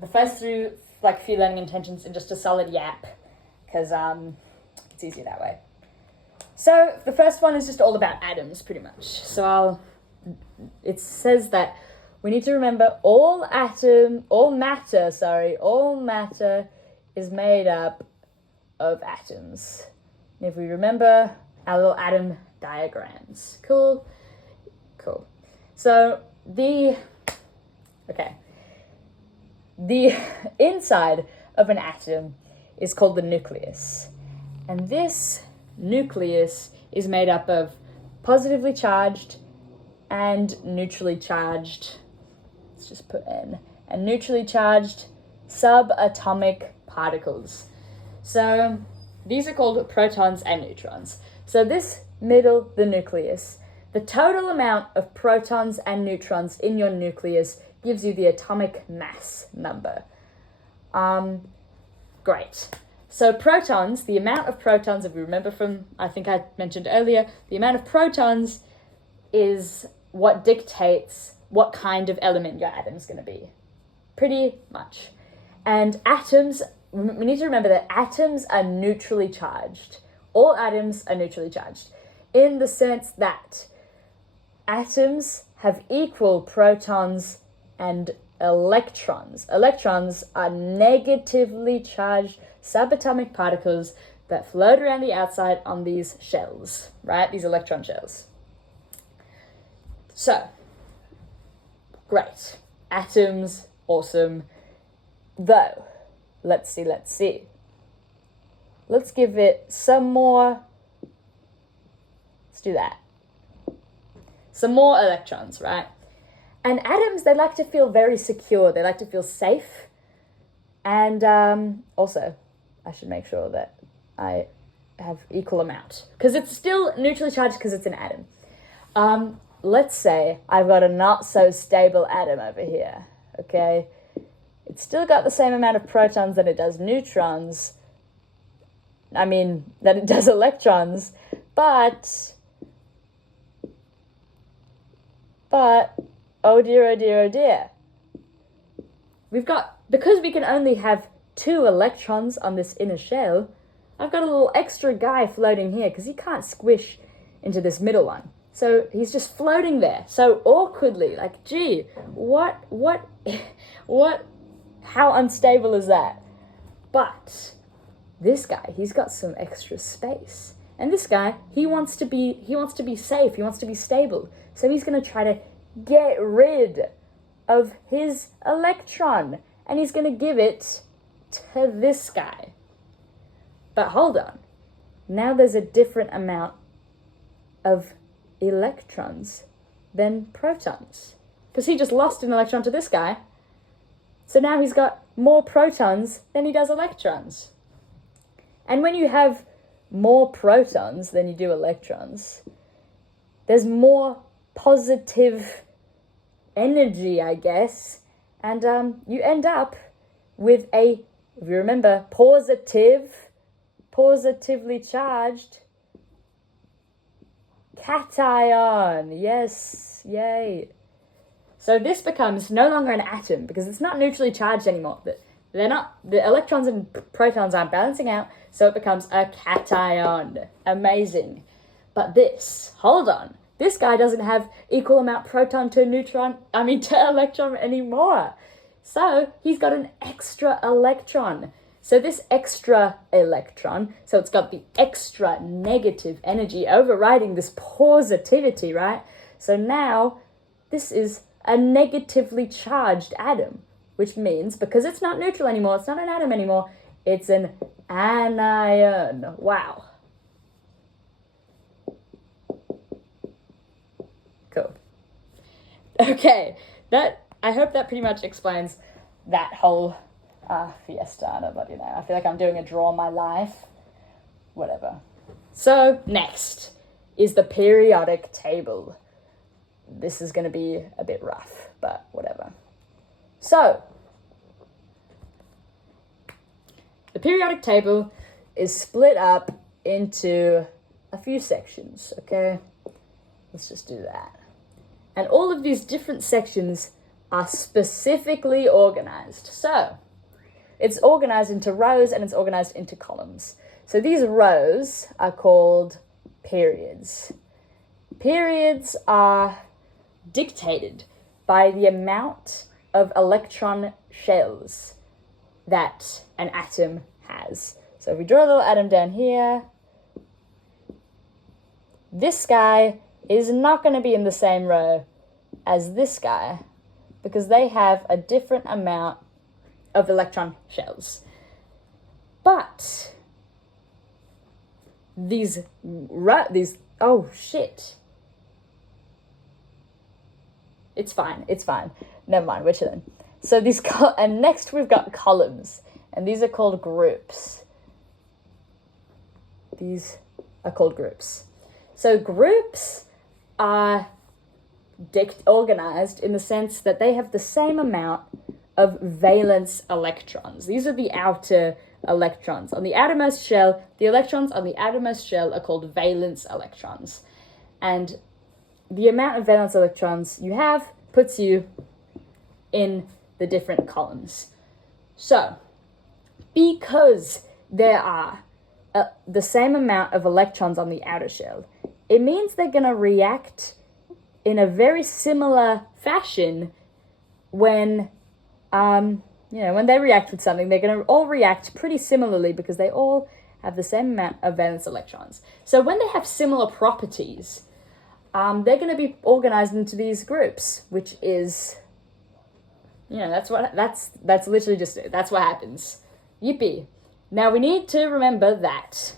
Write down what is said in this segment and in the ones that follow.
the first few learning intentions in just a solid yap, because it's easier that way. So the first one is just all about atoms, pretty much. So it says that we need to remember all matter is made up of atoms. And if we remember our little atom diagrams. Cool. So the inside of an atom is called the nucleus. And this nucleus is made up of positively charged and neutrally charged, let's just put N, and neutrally charged subatomic particles. So these are called protons and neutrons. So this middle, the nucleus, the total amount of protons and neutrons in your nucleus gives you the atomic mass number. Great. So protons, the amount of protons, if we remember from, I think I mentioned earlier, the amount of protons is what dictates what kind of element your atom's going to be. Pretty much. And atoms, we need to remember that atoms are neutrally charged. All atoms are neutrally charged in the sense that atoms have equal protons and electrons. Electrons are negatively charged subatomic particles that float around the outside on these shells, right? These electron shells. So, great. Atoms, awesome. Though, let's see. Let's give it some more. Let's do that. Some more electrons, right? And atoms, they like to feel very secure. They like to feel safe. And also, I should make sure that I have equal amount. Because it's still neutrally charged because it's an atom. Let's say I've got a not so stable atom over here, okay? It's still got the same amount of protons that it does neutrons. That it does electrons. But, oh dear. Because we can only have 2 electrons on this inner shell, I've got a little extra guy floating here because he can't squish into this middle one. So he's just floating there, so awkwardly, like, gee, how unstable is that? But this guy, he's got some extra space. And this guy, he wants to be safe, he wants to be stable. So he's going to try to get rid of his electron. And he's going to give it to this guy. But hold on. Now there's a different amount of electrons than protons. Because he just lost an electron to this guy. So now he's got more protons than he does electrons. And when you have more protons than you do electrons, there's more positive energy, I guess. And you end up with if you remember, positively charged cation. Yes, yay. So this becomes no longer an atom because it's not neutrally charged anymore. The electrons and protons aren't balancing out, so it becomes a cation. Amazing. But hold on. This guy doesn't have equal amount proton to electron anymore. So he's got an extra electron. So this extra electron, so it's got the extra negative energy overriding this positivity, right? So now this is a negatively charged atom, which means because it's not neutral anymore, it's not an atom anymore, it's an anion. Wow. Cool. Okay, I hope that pretty much explains that whole fiesta. I don't bloody know. I feel like I'm doing a draw on my life. Whatever. So, next is the periodic table. This is going to be a bit rough, but whatever. So, the periodic table is split up into a few sections, okay? Let's just do that. And all of these different sections are specifically organized. So it's organized into rows and it's organized into columns. So these rows are called periods. Periods are dictated by the amount of electron shells that an atom has. So if we draw a little atom down here, this guy is not going to be in the same row as this guy because they have a different amount of electron shells. But oh shit. It's fine. Never mind, we're chilling. So and next we've got columns, and these are called groups. These are called groups. So groups are organized in the sense that they have the same amount of valence electrons. These are the outer electrons. On the outermost shell, the electrons on the outermost shell are called valence electrons. And the amount of valence electrons you have puts you in the different columns. So, because there are the same amount of electrons on the outer shell, it means they're going to react in a very similar fashion when when they react with something. They're going to all react pretty similarly because they all have the same amount of valence electrons. So when they have similar properties, they're going to be organized into these groups, which is, that's literally just it. That's what happens. Yippee. Now we need to remember that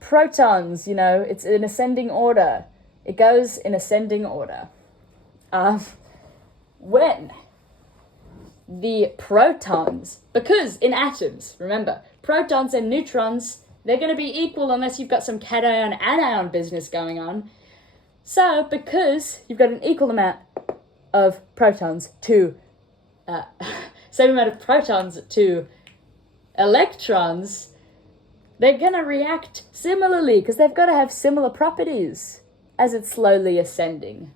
protons, it's in ascending order. It goes in ascending order. When the protons, because in atoms, remember, protons and neutrons, they're going to be equal unless you've got some cation-anion business going on. So, because you've got an equal amount of protons to, same amount of protons to electrons, they're going to react similarly because they've got to have similar properties as it's slowly ascending.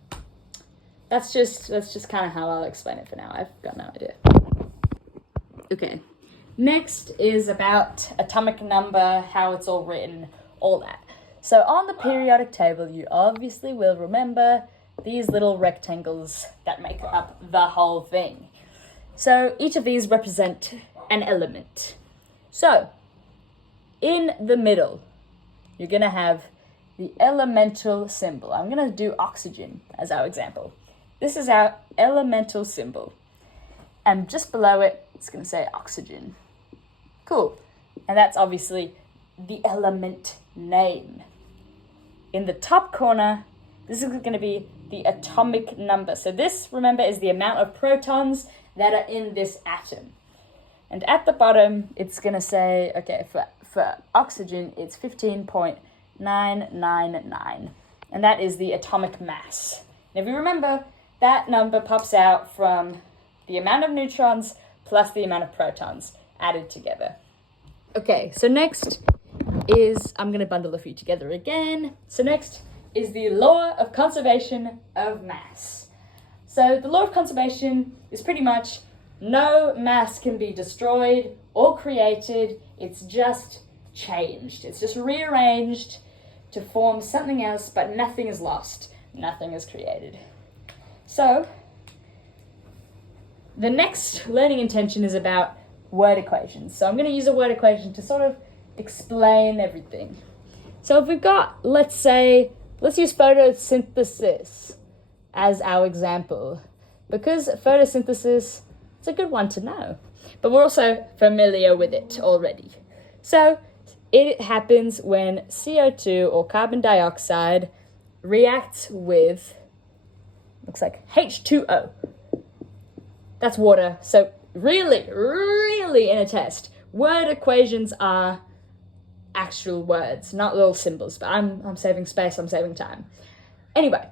That's just kind of how I'll explain it for now. I've got no idea. Okay. Next is about atomic number, how it's all written, all that. So on the periodic table, you obviously will remember these little rectangles that make up the whole thing. So each of these represent an element. So in the middle, you're going to have the elemental symbol. I'm going to do oxygen as our example. This is our elemental symbol. And just below it, it's going to say oxygen. Cool. And that's obviously the element name. In the top corner, this is going to be the atomic number. So this, remember, is the amount of protons that are in this atom. And at the bottom, it's going to say, okay, for oxygen, it's 15.999. And that is the atomic mass. And if you remember, that number pops out from the amount of neutrons plus the amount of protons added together. Okay, so next is, I'm going to bundle a few together again. So next is the law of conservation of mass. So the law of conservation is pretty much no mass can be destroyed or created. It's just changed. It's just rearranged to form something else, but nothing is lost. Nothing is created. So the next learning intention is about word equations. So I'm going to use a word equation to sort of explain everything. So if we've got, let's use photosynthesis as our example, because photosynthesis is a good one to know, but we're also familiar with it already. So it happens when CO2 or carbon dioxide reacts with, looks like H2O. That's water. So really in a test, word equations are actual words, not little symbols, but I'm saving space, I'm saving time. Anyway,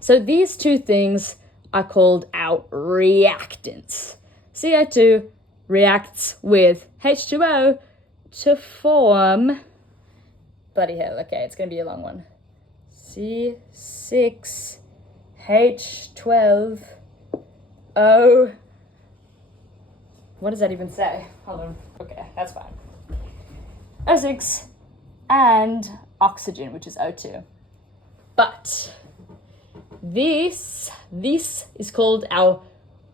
so these two things are called our reactants. CO2 reacts with H2O to form, bloody hell, okay, it's going to be a long one. C6H12 O. What does that even say? Hold on. Okay, that's fine. O6 and oxygen, which is O2. But this is called our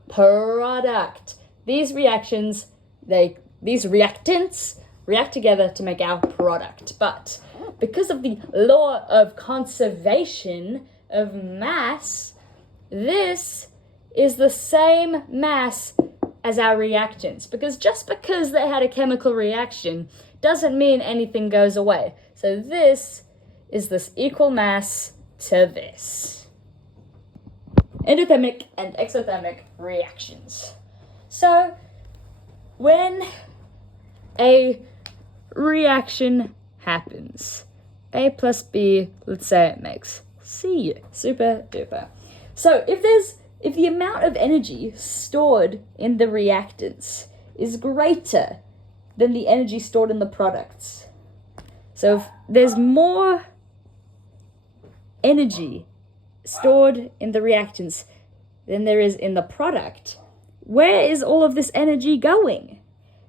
product. These reactions, these reactants react together to make our product. But because of the law of conservation of mass, this is the same mass as our reactants. Because just because they had a chemical reaction doesn't mean anything goes away. So this is this equal mass to this. Endothermic and exothermic reactions. So when a reaction happens, A plus B, let's say it makes C. Super duper. So if the amount of energy stored in the reactants is greater than the energy stored in the products, so if there's more energy stored in the reactants than there is in the product, where is all of this energy going?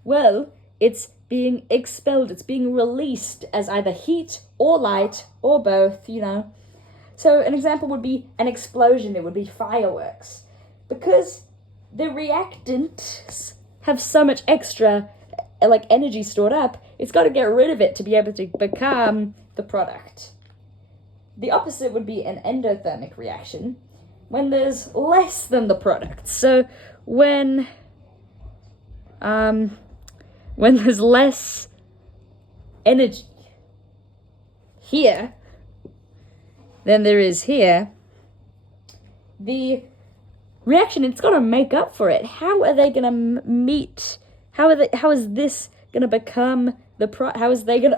Well, it's being expelled, it's being released as either heat or light or both, you know. So an example would be an explosion, it would be fireworks. Because the reactants have so much extra energy stored up, it's got to get rid of it to be able to become the product. The opposite would be an endothermic reaction, when there's less than the product. So when there's less energy here than there is here, the reaction, it's got to make up for it. How are they going to meet? How is this going to become the how are they going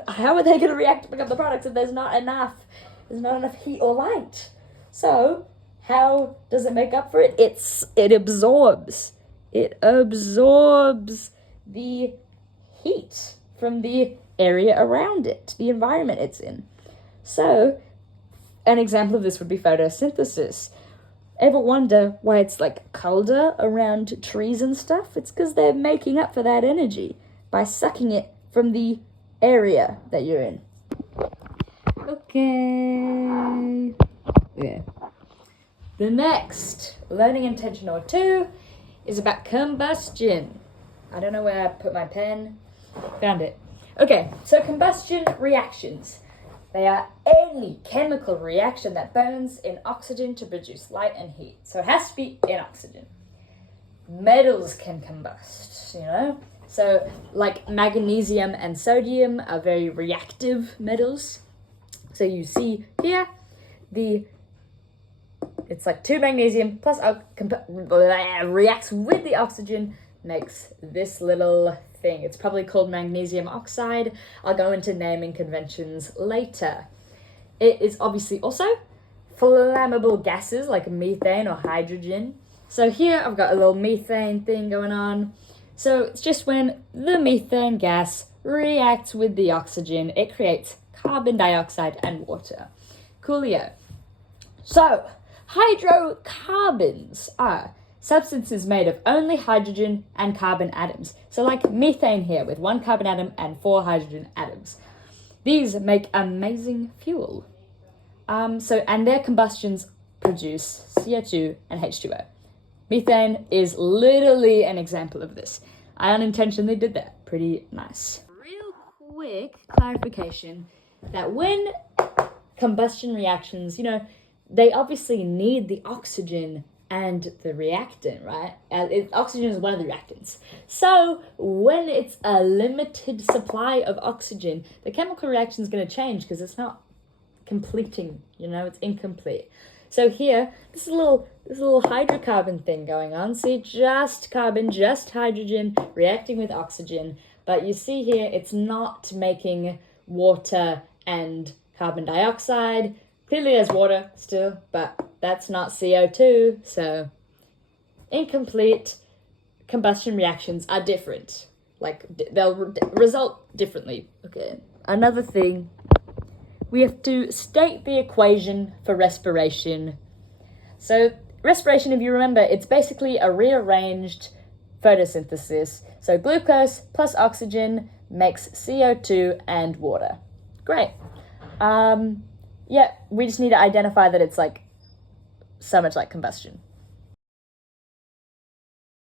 to react to become the products if there's not enough heat or light? So how does it make up for it? It absorbs the heat from the area around it, the environment it's in. So an example of this would be photosynthesis. Ever wonder why it's colder around trees and stuff? It's because they're making up for that energy by sucking it from the area that you're in. Okay. Yeah. The next learning intention or 2 is about combustion. I don't know where I put my pen. Found it. Okay, so combustion reactions. They are any chemical reaction that burns in oxygen to produce light and heat. So it has to be in oxygen. Metals can combust, you know? So like magnesium and sodium are very reactive metals. So you see here, it's like 2 magnesium plus reacts with the oxygen, makes this little thing. It's probably called magnesium oxide. I'll go into naming conventions later. It is obviously also flammable gases like methane or hydrogen. So here I've got a little methane thing going on. So it's just when the methane gas reacts with the oxygen, it creates carbon dioxide and water. Coolio. So hydrocarbons are substances made of only hydrogen and carbon atoms. So like methane here with 1 carbon atom and 4 hydrogen atoms. These make amazing fuel. And their combustions produce CO2 and H2O. Methane is literally an example of this. I unintentionally did that. Pretty nice. Real quick clarification that when combustion reactions, they obviously need the oxygen and the reactant, right? Oxygen is one of the reactants. So when it's a limited supply of oxygen, the chemical reaction is going to change because it's not completing, it's incomplete. So here, this is a little hydrocarbon thing going on. See, just carbon, just hydrogen reacting with oxygen. But you see here, it's not making water and carbon dioxide. Clearly there's water still, but that's not CO2, so incomplete combustion reactions are different. They'll result differently. Okay, another thing, we have to state the equation for respiration. So respiration, if you remember, it's basically a rearranged photosynthesis. So glucose plus oxygen makes CO2 and water. Great. Yeah, we just need to identify that it's like so much like combustion.